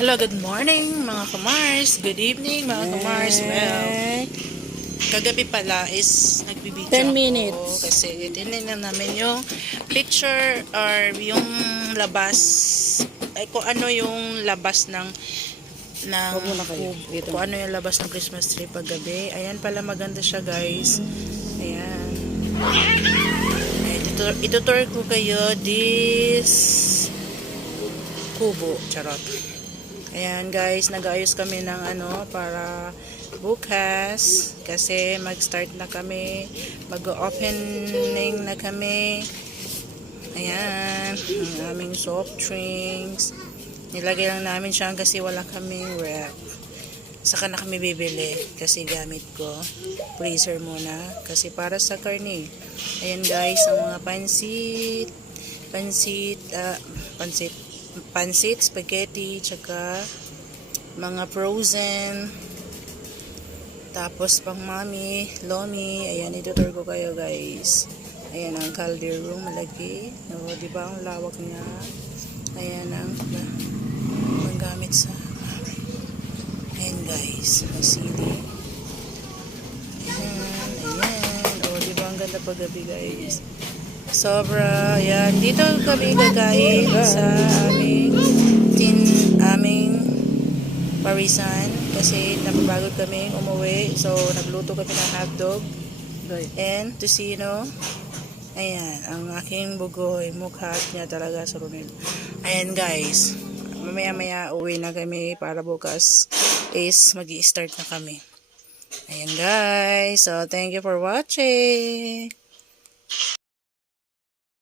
Hello, good morning mga kamars. Good evening mga kamars. Well, kagabi pala is nagbibideo 10 ako minutes. kasi tinignan namin yung picture or yung labas ay kung ano yung labas ng Huwag muna kayo. Dito. kung ano yung labas ng Christmas tree paggabi. Ayan pala, maganda siya guys. Ayan. Itutur ko kayo this kubo. Charot. Ayan guys, nag-ayos kami ng para bukas kasi mag-start na kami, mag-opening na kami. Ayan, ang aming soft drinks. Nilagay lang namin siya kasi wala kaming rep. Saka na kami bibili kasi gamit ko freezer muna kasi para sa karne. Ayan guys, ang mga pansit, spaghetti, tsaka mga frozen, tapos pang mami, lomi. Ayan, itutur ko kayo guys. Ayan ang caldero, malaki. O, diba ang lawak niya? Ayan ang gamit sa mami. Ayan guys, masili. Ayan. O, diba ang ganda paggabi guys? Sobra. Ayan. Dito kami gagain sa aming parisan kasi napapagod kami umuwi. So, nagluto kami ng hotdog and tocino. Ayan. Ang aking bugoy. Mukha niya talaga sa rumil. Ayan guys. Mamaya-maya uwi na kami para bukas is mag-i-start na kami. Ayan guys. So, thank you for watching.